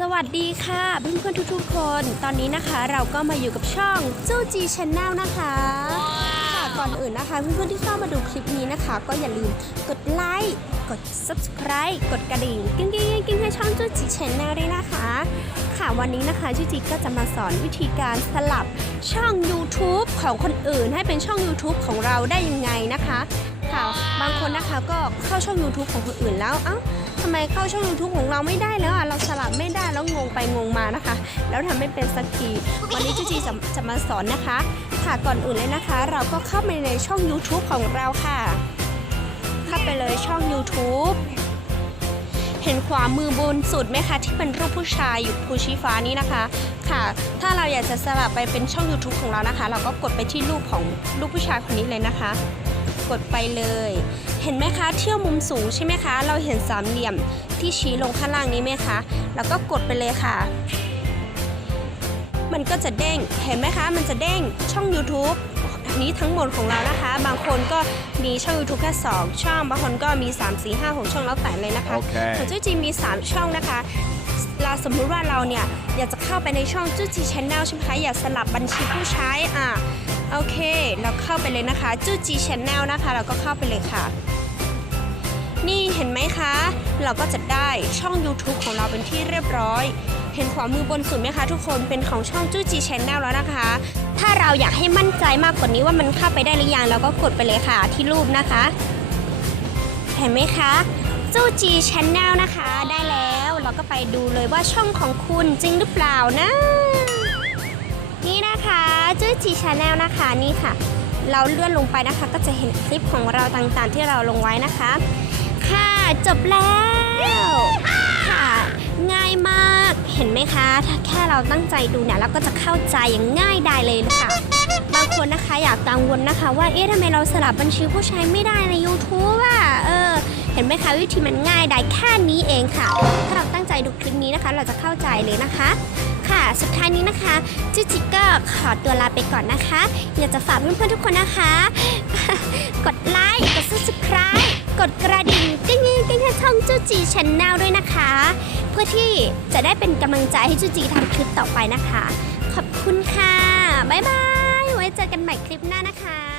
สวัสดีค่ะ เพื่อนๆทุกๆคน ตอนนี้นะคะเราก็มาอยู่กับช่องจู้จีชแนลนะคะค่ะก่อนอื่นนะคะเพื่อนๆที่เข้ามาดูคลิปนี้นะคะ ก็อย่าลืมกดไลค์กด subscribe กดกระดิ่งกิ้งกิ้งกิ้งกิ้งให้ช่องจู้จีชแนลด้วยนะคะ ค่ะวันนี้นะคะจู้จีก็จะมาสอนวิธีการสลับช่อง YouTube ของคนอื่น ให้เป็นช่อง YouTube ของเราได้ยังไงนะคะค่ะบางคนนะคะก็เข้าช่อง YouTube ของคนอื่นแล้วเอ้าทำไมเข้าช่อง YouTube ของเราไม่ได้แล้วอะเราส มานะคะ แล้วทำไม่เป็นสักทีวันนี้จีจีจะจะมาสอนนะคะ ค่ะก่อนอื่นเลยนะคะ เราก็เข้าไปในช่อง YouTube ของเราค่ะ เข้าไปเลยช่อง YouTube เห็นขวามือบนสุดไหมคะที่เป็นรูปผู้ชายอยู่ภูชีฟ้านี้นะคะ ค่ะ ถ้าเราอยากจะสลับไปเป็นช่อง YouTube ของเรานะคะ เราก็กดไปที่รูปของรูปผู้ชายคนนี้เลยนะคะ กดไปเลย เห็นไหมคะ เที่ยวมุมสูงใช่ไหมคะ เราเห็นสามเหลี่ยมที่ชี้ลงข้างล่างนี้ไหมคะ แล้วก็กดไปเลยค่ะ มันก็จะเด้ง เห็นไหมคะ มันจะเด้งช่อง YouTube นี้ทั้งหมดของเรานะคะ บางคนก็มีช่อง YouTube แค่ 2 ช่อง บางคนก็มี 3 4 5 6 ช่องแล้วแต่เลยนะคะ Okay. ของจู้จีมี 3 ช่องนะคะ เราสมมุติว่าเราเนี่ย อยากจะเข้าไปในช่องจู้จีชแนลใช่ไหมคะ อยากสลับบัญชีผู้ใช้ อะ โอเค เราเข้าไปเลยนะคะจู้จีชแนลนะคะ เราก็เข้าไปเลยค่ะ นี่เห็นไหมคะ เราก็จะได้ช่อง YouTube ของเราเป็นที่เรียบร้อย เห็นขวามือบนสุดไหมคะทุกคนเป็นของช่องจู้จีชแนลแล้วนะคะ ถ้าเราอยากให้มั่นใจมากกว่านี้ว่ามันเข้าไปได้หรือยังเราก็กดไปเลยค่ะที่รูปนะคะ เห็นไหมคะจู้จีชแนลนะคะได้แล้วเราก็ไปดูเลยว่าช่องของคุณจริงหรือเปล่านะ นี่นะคะจู้จีชแนลนะคะนี่ค่ะ เราเลื่อนลงไปนะคะ ก็จะเห็นคลิปของเราต่างๆ ที่เราลงไว้นะคะ ค่ะ จบแล้ว ค่ะ ง่ายมากเห็นไหมคะ ถ้าแค่เราตั้งใจดูเนี่ยเราก็จะเข้าใจอย่างง่ายได้เลยค่ะ บางคนนะคะอยากกังวลนะคะ ว่าเอ๊ะทำไมเราสลับบัญชีผู้ใช้ไม่ได้ใน YouTube อะเออ เห็นไหมคะวิธีมันง่ายได้แค่นี้เองค่ะ ถ้าเราตั้งใจดูคลิปนี้นะคะ เราจะเข้าใจเลยนะคะค่ะ สุดท้ายนี้นะคะจิจิก็ขอตัวลาไปก่อนนะคะอยากจะฝากเพื่อนๆทุกคนนะคะ กดไลค์ ให้ช่องจูจีชแนลด้วยนะคะ เพื่อที่จะได้เป็นกำลังใจให้จูจีทำคลิปต่อไปนะคะ ขอบคุณค่ะ บ๊ายบาย ไว้เจอกันใหม่คลิปหน้านะคะ